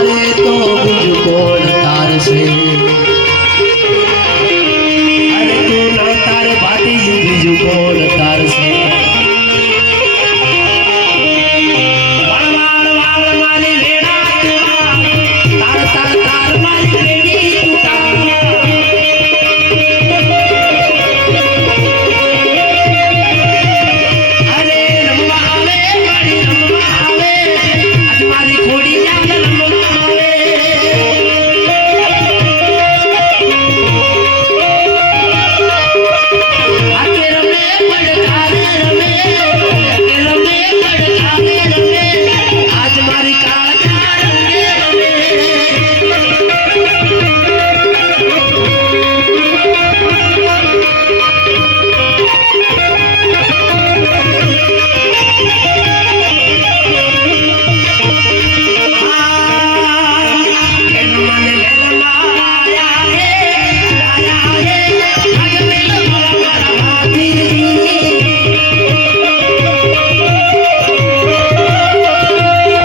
તારે તો બીજું કોણ તારશે?